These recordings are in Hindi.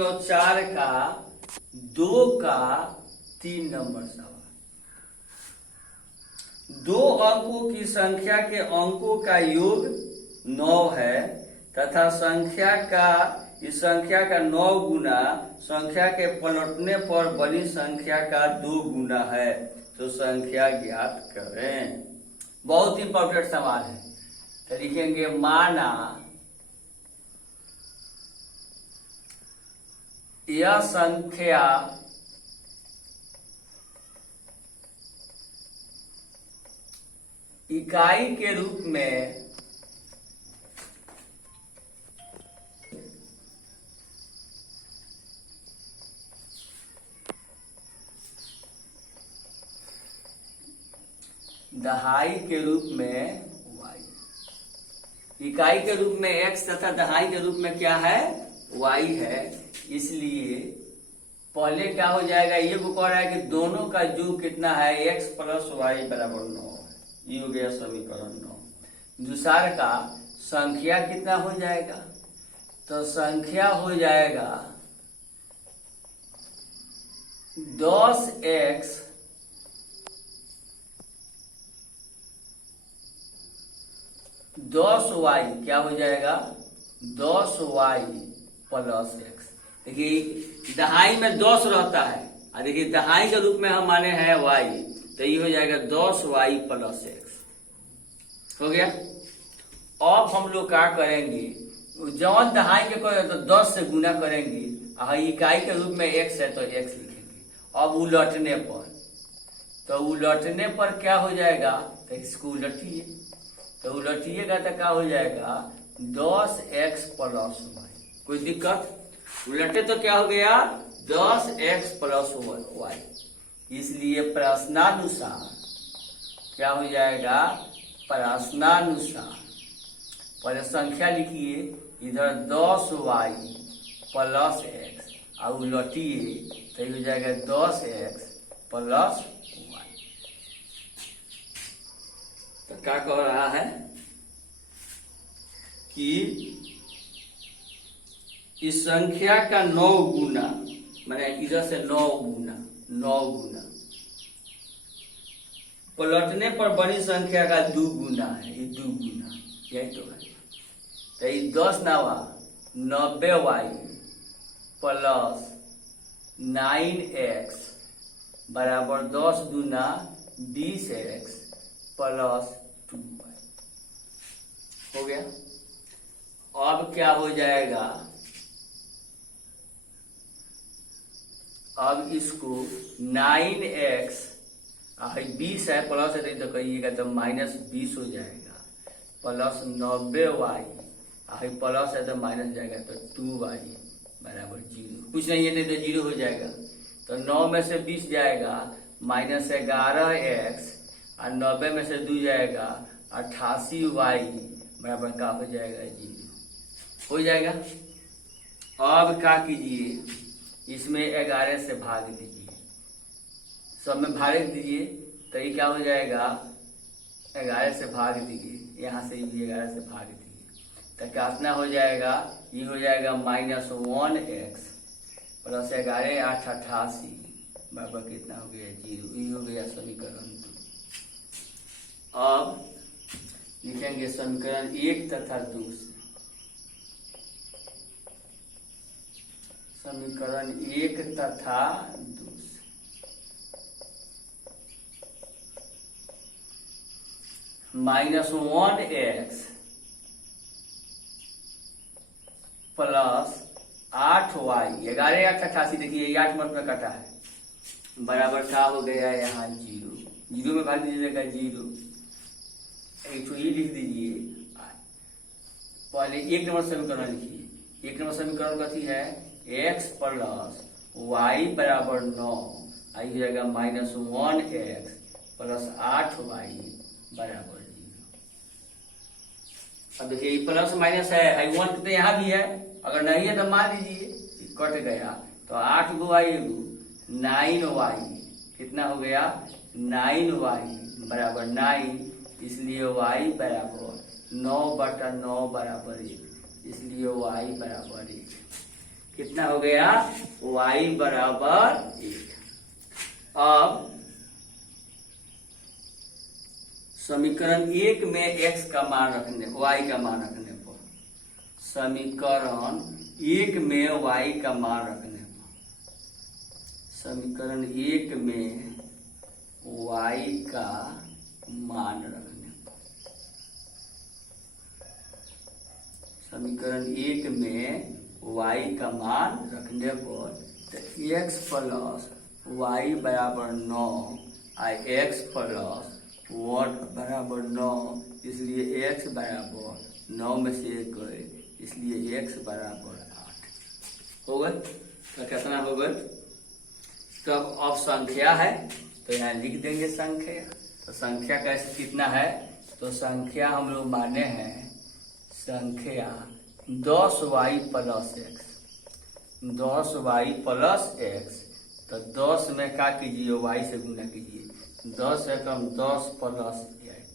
1.4 का 2 का 3 नंबर सवाल। दो अंकों की संख्या के अंकों का योग 9 है तथा इस संख्या का 9 गुना संख्या के पलटने पर बड़ी संख्या का 2 गुना है, तो संख्या ज्ञात करें। बहुत इंपॉर्टेंट सवाल है। तो लिखेंगे माना यह संख्या इकाई के रूप में दहाई के रूप में y, इकाई के रूप में x तथा दहाई के रूप में क्या है y है। इसलिए पहले क्या हो जाएगा, ये वो कह रहा है कि दोनों का योग कितना है, x प्लस वाई बराबर 9 है। ये हो गया समीकरण 9। दूसरा का संख्या कितना हो जाएगा, तो संख्या हो जाएगा 10x y, क्या हो जाएगा 10y प्लस x। देखिए दहाई में 10 रहता है और देखिए दहाई के रूप में हम माने हैं y, तो ये हो जाएगा 10y प्लस x। हो गया। अब हम लोग क्या करेंगे, जौन दहाई के करें तो 10 से गुना करेंगे, इकाई के रूप में x है तो x लिखेंगे। अब उलटने पर क्या हो जाएगा, तो इसको उलटिए, तो उलटिएगा तो क्या हो जाएगा 10x प्लस y। कोई दिक्कत, उलटे तो क्या हो गया 10x प्लस y। इसलिए प्रश्नानुसार क्या हो जाएगा, प्रश्नानुसार पहले संख्या लिखिए, इधर 10y प्लस x और उलटिए तो हो जाएगा 10x प्लस y। तो क्या कह रहा है कि इस संख्या का 9 गुना, मैंने इधर से 9 गुना पलटने पर बड़ी संख्या का 2 गुना है, ये 2 गुना यही तो है। तो ये 10 नवा 90y प्लस 9x बराबर 10 गुना 20x प्लस 2y हो गया। अब क्या हो जाएगा, अब इसको 9x 20 है प्लस है तो कहिएगा तो माइनस 20 हो जाएगा, प्लस 90y प्लस है तो माइनस जाएगा तो 2y बराबर 0। कुछ नहीं है तो 0 हो जाएगा। तो 9 में से 20 जाएगा माइनस 11x और 90 में से 2 जाएगा 88y बराबर का हो जाएगा 0 हो जाएगा। अब क्या कीजिए, इसमें 11 से भाग दीजिए, सब में भाग दीजिए तो ये क्या हो जाएगा 11 से भाग दीजिए, यहाँ से भी 11 से भाग दीजिए तो कितना हो जाएगा, ये हो जाएगा -1x प्लस 11 8 88 बराबर कितना हो गया 0। ये हो गया समीकरण 2। अब लिखेंगे समीकरण 1 तथा 2 से। समीकरण 1 तथा 2 -1x प्लस 8y, 11 8 88, देखिए 8 मत में कटा है, बराबर क्या हो गया यहाँ 0 में भाग दीजिएगा 0। एक तो ये लिख दीजिए, पहले 1 नंबर समीकरण लिखिए। 1 नंबर समीकरण कथी है, x प्लस y बराबर 9 आई जाएगा -1x प्लस 8y बराबर 0। अब देखिए प्लस माइनस है, आई 1 तो यहाँ भी है, अगर नहीं है तो मान लीजिए कट गया तो 8 × 9y कितना हो गया 9y बराबर 9, इसलिए y बराबर 9/9 बराबर 1, इसलिए y बराबर 1। कितना हो गया, y बराबर 1। अब समीकरण 1 में x का मान रखने, y का मान रखने पर, समीकरण 1 में y का मान रखने पर, समीकरण 1 में y का मान रखने पर, समीकरण 1 में y का मान रखने पर x प्लस y बराबर 9 x प्लस 1 बराबर 9, इसलिए x बराबर 9 में से 1 गए, इसलिए x बराबर 8 हो गए। तो कितना हो गए, तो अब संख्या है तो यहाँ लिख देंगे संख्या। तो संख्या कैसे कितना है, तो संख्या हम लोग माने हैं संख्या 10y plus x, 10y plus x। तो 10 में क्या कीजिए, y से गुना कीजिए, 10 से कम 10 प्लस 8,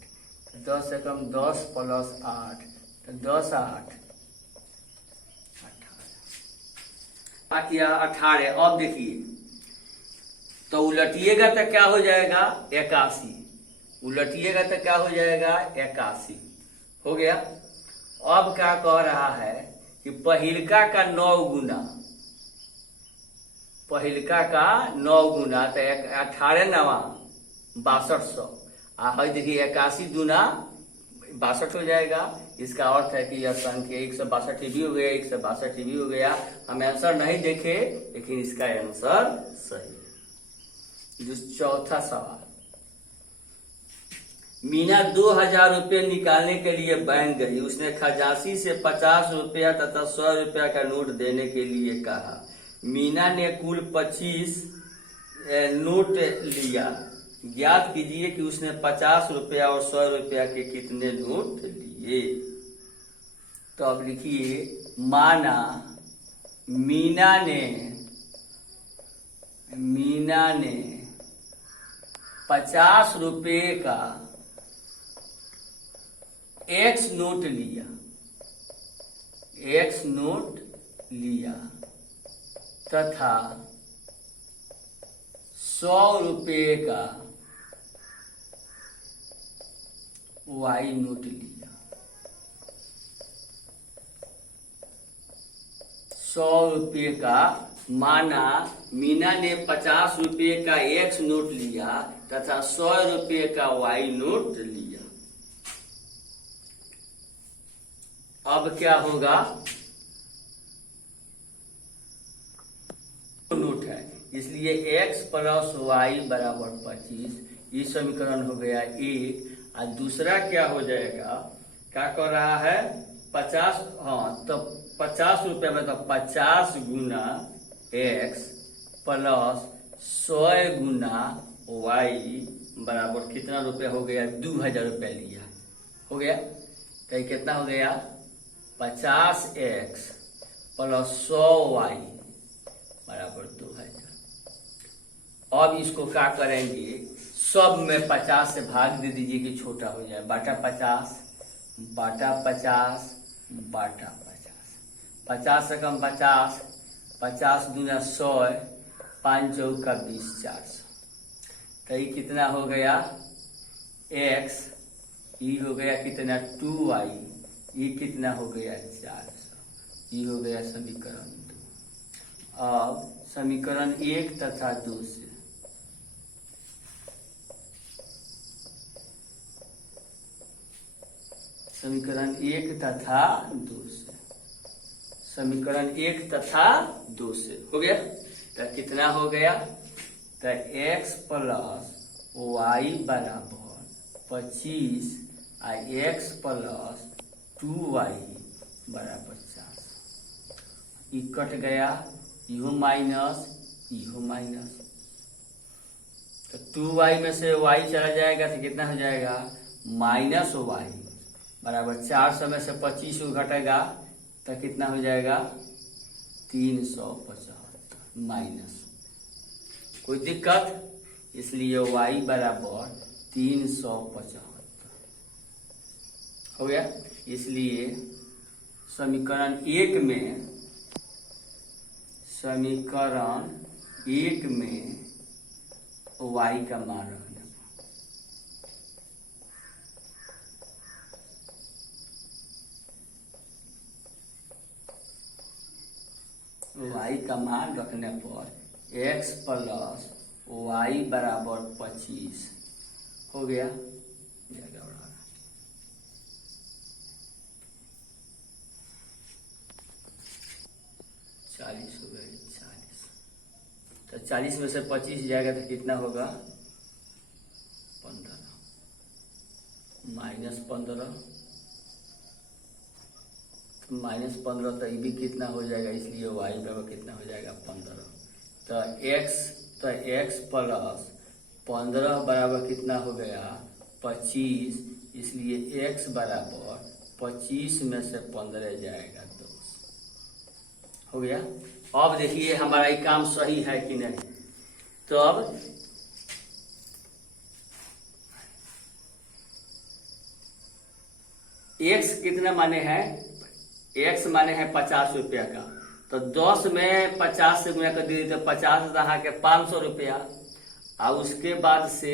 10 से कम 10 प्लस 8, तो 10 8 18। अब देखिए तो उलटिएगा तो क्या हो जाएगा 81, उलटिएगा तो क्या हो जाएगा 81 हो गया। अब क्या कह रहा है कि पहिलका का 9 गुना, पहिलका का 9 गुना तो 18 नवा 6200, देखिए 81 दूना 62 हो जाएगा। इसका अर्थ है कि यह संख्या 162 भी हो गया, 162 भी हो गया। हम आंसर नहीं देखे लेकिन इसका आंसर सही है। जो चौथा सवाल, मीना 2000 रुपये निकालने के लिए बैंक गई, उसने खजांची से 50 रुपया तथा 100 रुपया का नोट देने के लिए कहा। मीना ने कुल 25 नोट लिया, ज्ञात कीजिए कि उसने 50 रुपया और 100 रुपया के कितने नोट लिए। तो अब लिखिए, माना मीना ने 50 रुपये का एक्स नोट लिया तथा 100 रुपये का वाई नोट लिया। 100 रुपये का, माना मीना ने 50 रुपये का एक्स नोट लिया तथा 100 रुपये का वाई नोट लिया। अब क्या होगा, नोट है इसलिए x प्लस वाई बराबर 25, ये समीकरण हो गया 1। और दूसरा क्या हो जाएगा, क्या कर रहा है 50, हाँ तो 50 रुपये में तो 50 गुना x प्लस 100 गुना y बराबर कितना रुपया हो गया, 2000 रुपया लिया हो गया। तो कितना हो गया 50x प्लस 100y बराबर 2000। अब इसको क्या करेंगे, सब में 50 से भाग दे दीजिए कि छोटा हो जाए, बाटा 50 बाटा 50 बाटा 50, 50 से कम 50, 50 दूना 100, 5 चौका 20, 400। तो ये कितना हो गया x, ये हो गया कितना 2y, ये कितना हो गया 400, ये हो गया समीकरण 2। अब समीकरण 1 तथा 2 से समीकरण 1 तथा 2 से, समीकरण 1 तथा 2 से हो गया। तो कितना हो गया, तो x प्लस वाई बराबर 25 और x प्लस 2y बराबर 400। ये कट गया, इहो माइनस इहो माइनस, तो 2y में से y चला जाएगा तो कितना हो जाएगा माइनस वाई बराबर 400 में से 25 को घटेगा तो कितना हो जाएगा 375 माइनस, कोई दिक्कत, इसलिए y बराबर 375 हो गया। इसलिए समीकरण 1 में समीकरण 1 में y का मान रखने y का मान रखने पर x प्लस y बराबर 25 हो गया। 40 हो गई 40। तो 40 में से 25 जाएगा तो कितना होगा 15 -15 तो -15 तो ये भी कितना हो जाएगा, इसलिए y बराबर कितना हो जाएगा 15। तो x प्लस 15 बराबर कितना हो गया 25, इसलिए x बराबर 25 में से 15 जाएगा 10 हो गया। अब देखिए हमारा ये काम सही है कि नहीं। तो अब x कितना माने है, x माने है 50 रुपया का, तो 10 में 50 से गुना कर दीजिए तो 50 रहा के 500 रुपया, और उसके बाद से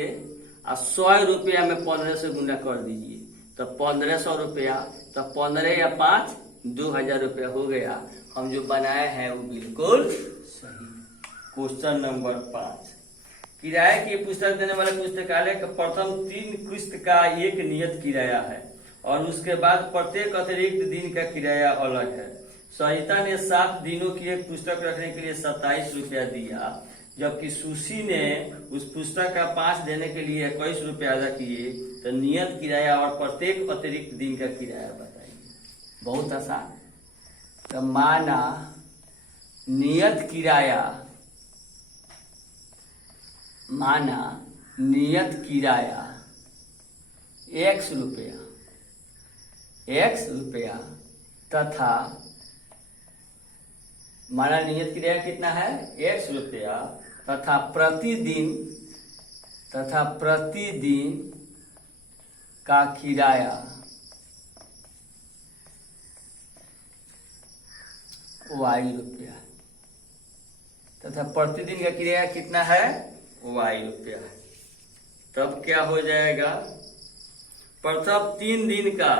100 रुपया में 15 से गुना कर दीजिए तो 1500 रुपया, तो 15 या 5 2000 रुपया हो गया। हम जो बनाए हैं वो बिल्कुल सही। क्वेश्चन नंबर 5, किराए की पुस्तक देने वाले पुस्तकालय का प्रथम 3 किस्त का एक नियत किराया है और उसके बाद प्रत्येक अतिरिक्त दिन का किराया अलग है। सरिता ने 7 दिनों की एक पुस्तक रखने के लिए 27 रुपया दिया, जबकि सुशी ने उस पुस्तक का 5 देने के लिए 21 रुपया अदा किए। तो नियत किराया और प्रत्येक अतिरिक्त दिन का किराया बताइए। बहुत आसान। तो माना नियत किराया, x रुपया तथा माना नियत किराया कितना है x रुपया तथा प्रतिदिन का किराया y रुपया तथा प्रतिदिन का किराया कितना है y रुपया। तब क्या हो जाएगा, प्रथम 3 दिन का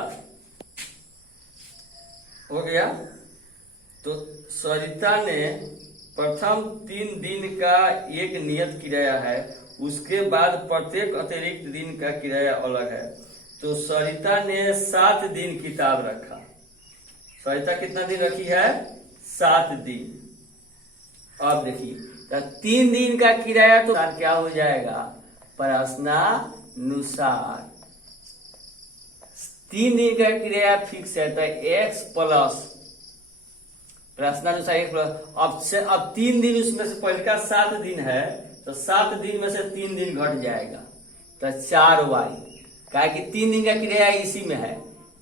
हो गया। तो सरिता ने प्रथम 3 दिन का एक नियत किराया है, उसके बाद प्रत्येक अतिरिक्त दिन का किराया अलग है। तो सरिता ने 7 दिन किताब रखा। सरिता कितना दिन रखी है 7 दिन। अब देखिए तो 3 दिन का किराया तो क्या हो जाएगा प्रश्नानुसार 3 दिन का किराया फिक्स है, तो x प्लस प्रश्नानुसार x प्लस अब 3 दिन उसमें से पहले का 7 दिन है, तो 7 दिन में से 3 दिन घट जाएगा तो 4y, क्या कि 3 दिन का किराया इसी में है।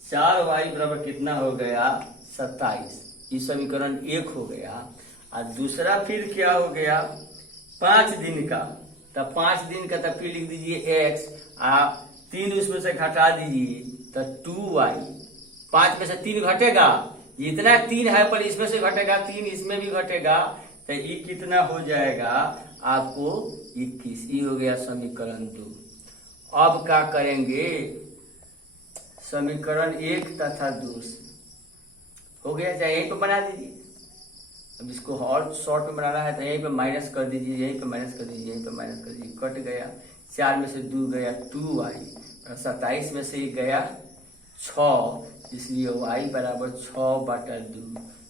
4y बराबर कितना हो गया 27। ये समीकरण 1 हो गया। और दूसरा फिर क्या हो गया 5 दिन का, तो 5 दिन का तो फिर लिख दीजिए x, आप 3 उसमें से घटा दीजिए तो 2y। 5 में से 3 घटेगा, जितना 3 है पर इसमें से घटेगा 3, इसमें भी घटेगा, तो ये कितना हो जाएगा आपको 21। ये हो गया समीकरण 2। अब क्या करेंगे, समीकरण 1 तथा 2 हो गया, चाहे यहीं पे बना दीजिए। अब इसको और शॉर्ट में बनाना है तो यहीं पे माइनस कर दीजिए, यहीं पे माइनस कर दीजिए, यहीं पे माइनस कर दीजिए, कट गया। 4 में से 2 गया 2y, और 27 में से 1 गया 6, इसलिए y बराबर 6/2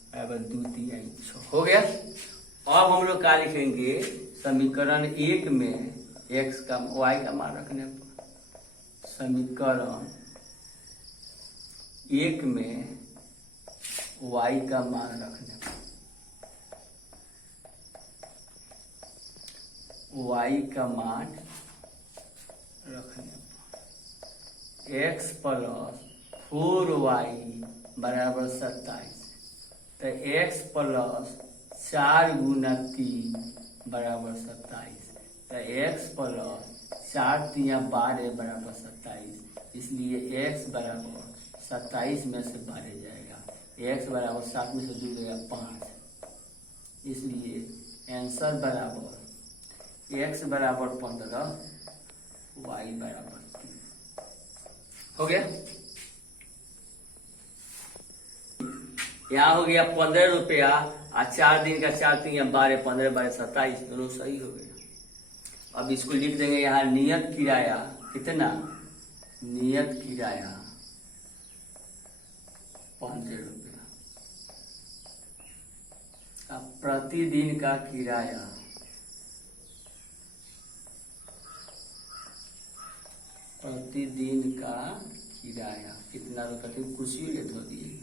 बराबर 2 3 6 हो गया। अब हम लोग क्या लिखेंगे, समीकरण 1 में x का y का मान रखने पर, समीकरण 1 में y का मान रखने पर, y का मान रखने पर x प्लस 4y बराबर 27, तो x प्लस 4 गुना 3 बराबर 27, तो x प्लस 4 3 12 बराबर 27, इसलिए x बराबर 27 में से 12 जाएगा। x बराबर 7 में से 2 गया 5, इसलिए आंसर बराबर x बराबर 15, y बराबर 3 हो गया। यहाँ हो गया 15 रुपया और 4 दिन का 4 3 या 12, 15 12 27, दोनों सही हो गया। अब इसको लिख देंगे यहाँ नियत किराया कितना, नियत किराया 15 रुपया। अब प्रतिदिन का किराया कितना रुपया, कुर्सी ले धो दिए।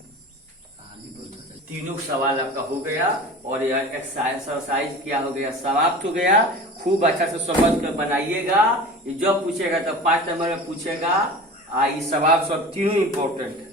तीनों सवाल आपका हो गया और यह एक्सरसाइज क्या हो गया, समाप्त हो गया। खूब अच्छा से समझ कर बनाइएगा। ये जब पूछेगा तो 5 नंबर में पूछेगा। ये सवाल सब तीनों इम्पोर्टेंट है।